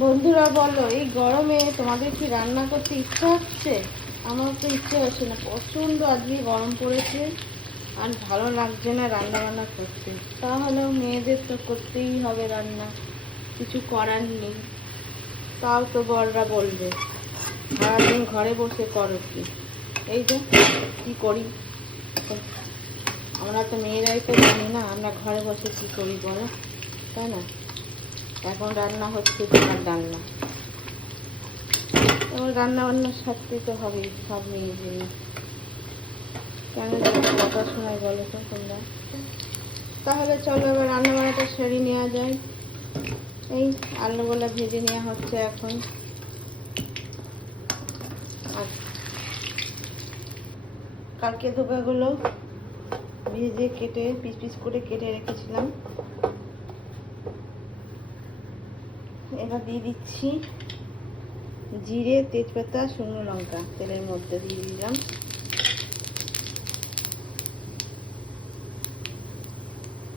বন্ধুরা, বলো, এই গরমে তোমাদের কি রান্না করতে ইচ্ছা হচ্ছে? আমার তো ইচ্ছে হচ্ছে না। প্রচণ্ড আজকে গরম পড়েছে আর ভালো লাগছে না রান্না বান্না করতে। তাহলেও মেয়েদের তো করতেই হবে রান্না। কিছু করার নেই। তাও তো বড়রা বলবে, সারাদিন ঘরে বসে করো কি? এই যে, কি করি? আমরা তো মেয়েরাই তো জানি না, আমরা ঘরে বসে কি করি বলো? তাই না? এখন রান্না হচ্ছে তোমার রান্না এবার রান্না বান্নার সাথে তো হবেই সব মেয়েদেরই কেন যেন কথা শোনাই বলো তো তোমরা? তাহলে চলো এবার রান্না বান্নাটা সেরে নেওয়া যায়। এই আলু আলুগুলো ভেজে নেওয়া হচ্ছে এখন। কালকে ধোকাগুলো ভেজে কেটে, পিস পিস করে কেটে রেখেছিলাম। এবার দিয়ে দিচ্ছি জিরে, তেজপাতা, শুকনো লঙ্কা। তেলের মধ্যে দিয়ে দিলাম।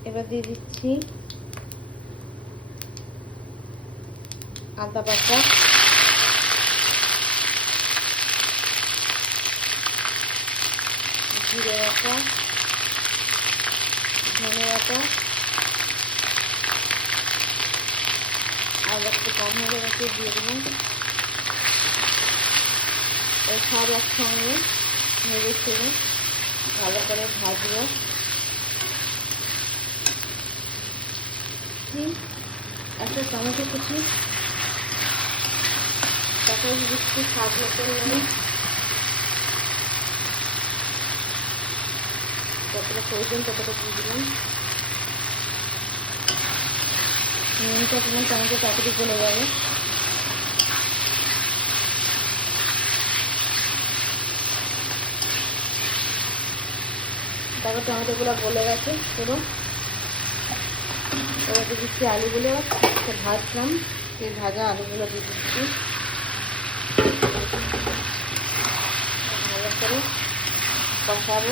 এবার দিয়ে দিচ্ছি আদা বাটা। জিরে বাটা। ধনে বাটা। আর একটু কম হয়ে গেছে দিয়ে দেবেন এই সব একসঙ্গে ভেজে ছেড়ে ভালো করে ভাজবো। একটা টমেটো কুচি, তারপরে স্বাদ মতো নুন যতটা প্রয়োজন ততটা দিয়ে দিলাম। নুনটা তোমার টমেটো তাড়াতাড়ি গলে যাবে তারপর টমেটোগুলো গলে গেছে পুরো এবার দিচ্ছি আলুগুলো ভাজলাম সেই ভাজা আলুগুলো দিয়ে দিচ্ছি। ভালো করে কষাবো।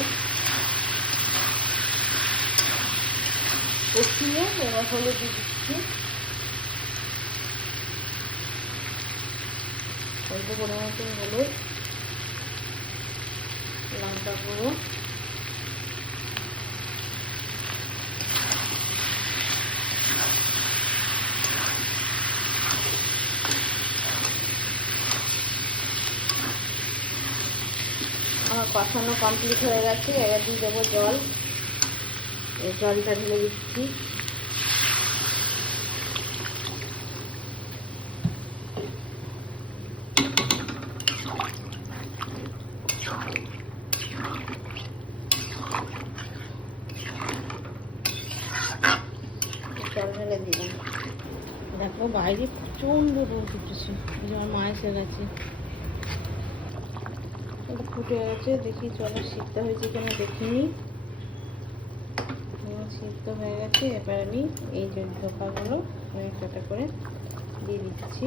কষিয়ে এবার হলুদ দিয়ে দিচ্ছি। অল্প পরিমাণ হলুদ, লঙ্কা গুঁড়ো, আমার কষানো কমপ্লিট হয়ে গেছে, এবার দিয়ে দেবো জল। জলটা ঢেলে দিচ্ছি। জল ঢেলে দিলাম। দেখো বাইরে প্রচণ্ড রোদ উঠেছে। আমার মা এসে গেছে। ফুটে গেছে, দেখি চলো সিদ্ধ হয়েছে কিনা দেখিনি সিদ্ধ হয়ে গেছে, এবার আমি এই যে ধোকাগুলো আমি একটা করে দিয়ে দিচ্ছি।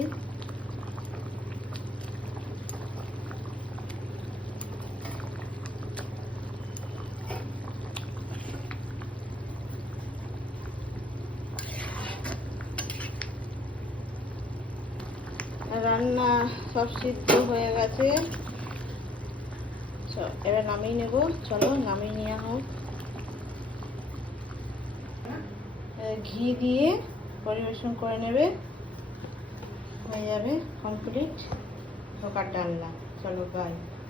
রান্না সব সিদ্ধ হয়ে গেছে। এবার নামিয়ে নেব। চলো, নামিয়ে নেওয়া হোক ঘি দিয়ে পরিবেশন করে নেবে। হয়ে যাবে কমপ্লিট ঢোকার ডালনা। চলো বাই